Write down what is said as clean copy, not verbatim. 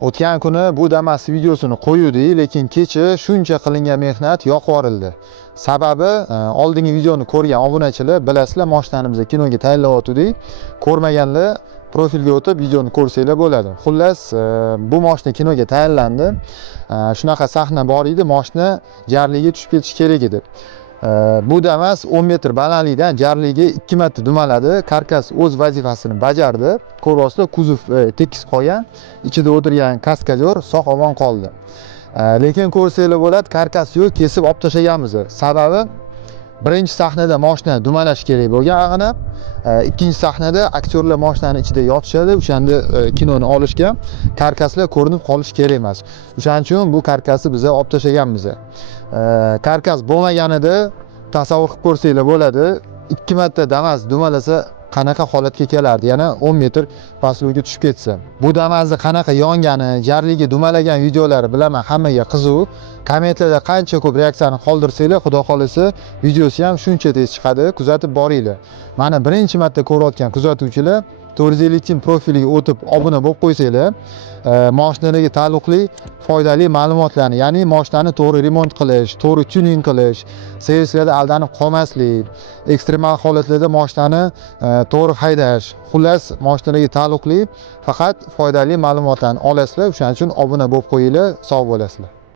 O'tgan kuni bu Damas videosini qo'yuvdik, lekin kecha shuncha qilingan mehnat yoqib yuborildi. Sababi oldingi videoni ko'rgan obunachilar bilasizlar, mashinamizni kinoga tayyorlayotgandik. Ko'rmaganlar profilga o'tib videoni ko'rsanglar bo'ladi. Xullas, bu mashina kinoga tayyorlandi. Shunaqa sahna bor edi, mashina jarligiga tushib ketish kerak edi. Bu Damas 10 metr balandlikdan jarligiga 2 marta dumaladi. Karkas o'z vazifasini bajardi. Ko'ryapsizlar, kuzov tekis qolgan. Ichida o'tirgan kaskadyor sog' omon qoldi. Lekin ko'rsanglar bo'ladi, karkas yo'q, kesib olib tashlaganmiz. Sababi birinchi sahnada mashina dumalash kerak bo'lgan ag'anab, ikkinchi sahnada aktyorlar mashinaning ichida yotishadi, o'shanda kinoni olishga karkaslar ko'rinib qolish kerak emas. O'shaning uchun bu karkasni biz olib tashlaganmiz. Karkas bo'lmaganida tasavvur qilib ko'rsanglar bo'ladi, 2 marta Damas dumalasa qanaqa holatga kelardi, yana 10 metr pastlikka tushib ketsa. Bu Damasni qanaqa yongani, jarligiga dumalagan videolari bilaman hammaga qiziq. Kommentlarda qancha ko'p reaksiyani qoldirsanglar, xudo xolisa, videosi ham shuncha tez chiqadi, kuzatib boringlar. Mana birinchi marta ko'rayotgan kuzatuvchilar 450 tim profiliga o'tib obuna bo'lib qo'ysanglar, mashinaga taalluqli foydali ma'lumotlarni, ya'ni mashinani to'g'ri remont qilish, to'g'ri tuning qilish, servislarda aldanib qolmaslik, ekstremal holatlarda mashinani to'g'ri haydash, xullas mashinaga taalluqli faqat foydali ma'lumotlarni olasizlar. O'shaning uchun obuna bo'lib qo'yinglar, sog' bo'lasizlar.